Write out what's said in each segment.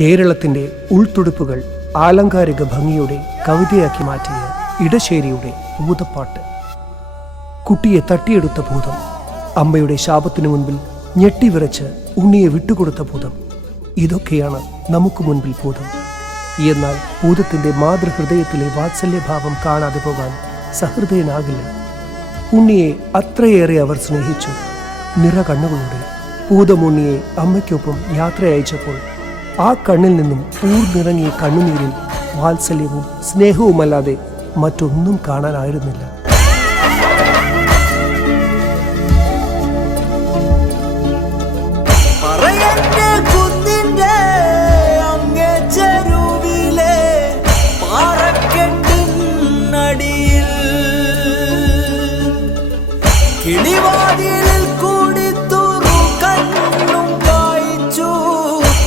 കേരളത്തിൻ്റെ ഉൾത്തുടുപ്പുകൾ ആലങ്കാരിക ഭംഗിയുടെ കവിതയാക്കി മാറ്റിയ ഇടശ്ശേരിയുടെ ഭൂതപ്പാട്ട്. കുട്ടിയെ തട്ടിയെടുത്ത ഭൂതം, അമ്മയുടെ ശാപത്തിനു മുൻപിൽ ഞെട്ടിവിറച്ച് ഉണ്ണിയെ വിട്ടുകൊടുത്ത ഭൂതം, ഇതൊക്കെയാണ് നമുക്ക് മുൻപിൽ ഭൂതം. എന്നാൽ ഭൂതത്തിൻ്റെ മാതൃഹൃദയത്തിലെ വാത്സല്യഭാവം കാണാതെ പോകാൻ സഹൃദയനാകില്ല. ഉണ്ണിയെ അത്രയേറെ അവർ സ്നേഹിച്ചു. നിറ കണ്ണുകളുടെ ഭൂതമുണ്ണിയെ അമ്മയ്ക്കൊപ്പം യാത്ര അയച്ചപ്പോൾ ആ കണ്ണിൽ നിന്നും ഊർന്നിറങ്ങിയ കണ്ണുനീരിൽ വാത്സല്യവും സ്നേഹവുമല്ലാതെ മറ്റൊന്നും കാണാനായിരുന്നില്ല. കിളിവാതിലിൽ കൂടി തുറു കണ്ണും വായിച്ചു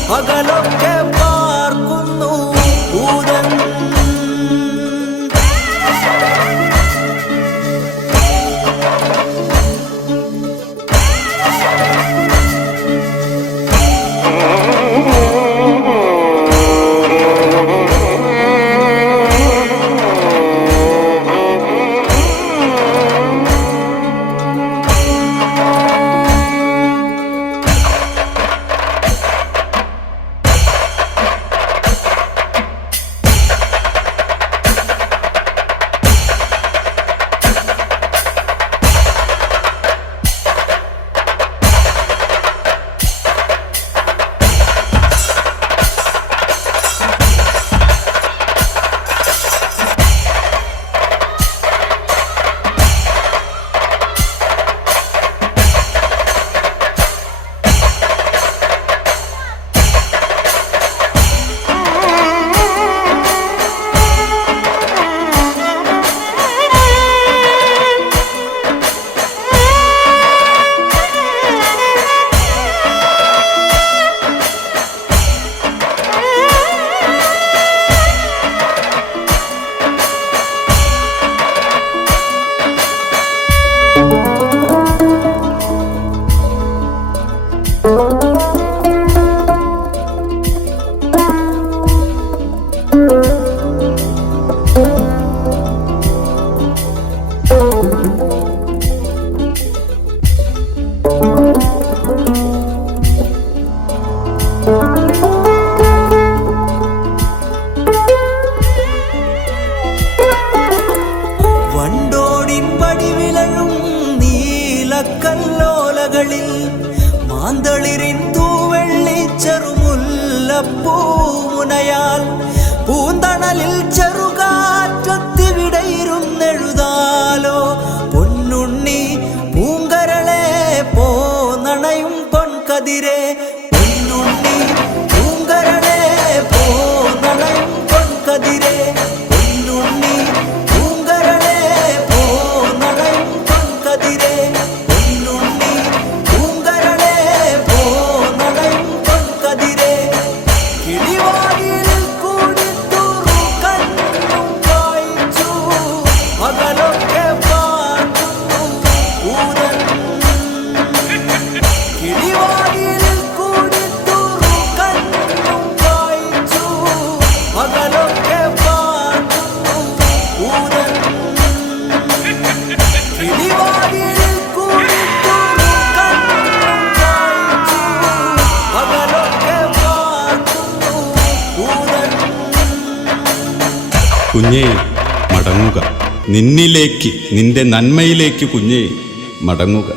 പകലൊക്കെ പാർക്കുന്നു ഭൂതൻ. കല്ലോലകളിൽ മാന്തളിരിൻ തൂവെള്ളി ചെറുമുല്ലപ്പൂമുനയാൽ പൂന്തണലിൽ ചെറുകാറ്റത്തിവിടയിരുന്നെഴുതാലോ പൊന്നുണ്ണി പൂങ്കരളെ പോന്നണയും പൊൻകതിരെ. പൊന്നുണ്ണി പൂങ്കരളെ പോന്നണയും പൊൻകതിരെ. പൊന്നുണ്ണി പൂങ്കരളെ പോന്നണയും പൊൻകതിരെ. കുഞ്ഞേ മടങ്ങുക, നിന്നിലേക്ക്, നിന്റെ നന്മയിലേക്ക് കുഞ്ഞേ മടങ്ങുക.